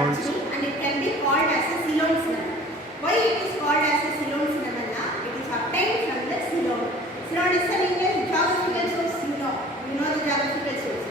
Darjeeling, and it can be called as a Ceylon cinnamon. Why it is called as a Ceylon cinnamon? It is obtained from the Ceylon. Ceylon is an Indian geographical source. You know the geographical source.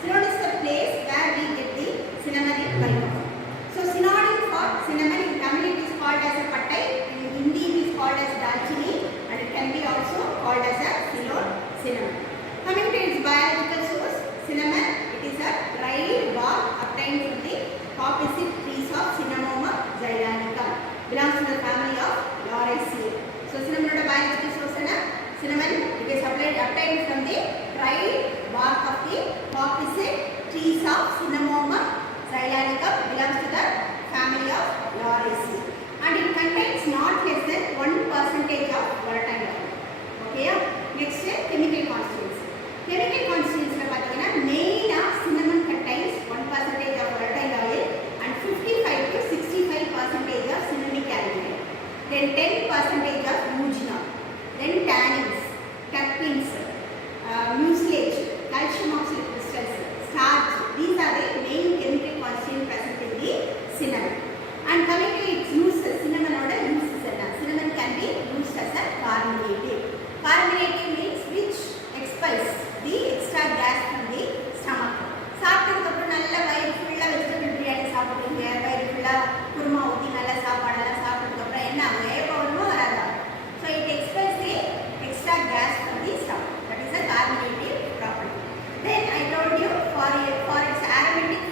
Ceylon is the place where we get the cinnamon in California. So synonym for cinnamon in Tamil it is called as a pattai, in Hindi it is called as Darjeeling, and it can be also called as a Ceylon cinnamon. Coming to its biological source, cinnamon, it is a dried bark obtained from the opposite trees of Cinnamomum xylanicum. Belongs to the family of Lauraceae. So cinnamon biological source is cinnamon. It is obtained from the dried bark of the opposite trees of Cinnamomum xylanicum. Belongs to the family of Lauraceae. And it contains not less than 1% of volatile oil. Okay. Next, chemical constituents. Chemical constituents main cinnamon contains 1% of volatile oil and 55 to 65% of cinnamic acid. Then 10% of eugenol. Then tannins, terpenes, mucilage, calcium oxalate crystals, starch. These are the main chemical constituents present in the cinnamon. And coming to its uses, cinnamon uses. Cinnamon can be used as a carminative. Carminative means which expels the extra gas from the stomach. சாப்பிட்டதுக்கப்புறம் நல்ல வயிறு ஃபுல்லாக vegetable biryani சாப்பிடுவீங்க, வயிறு ஃபுல்லாக குருமா ஊற்றி நல்ல சாப்பாடெல்லாம் சாப்பிட்டதுக்கப்புறம் என்ன ஆகும்? ஏப்பம் வருமோ வராதா? So it expels the extra gas from the stomach. That is a carbonative property. Then I told you for its aromatic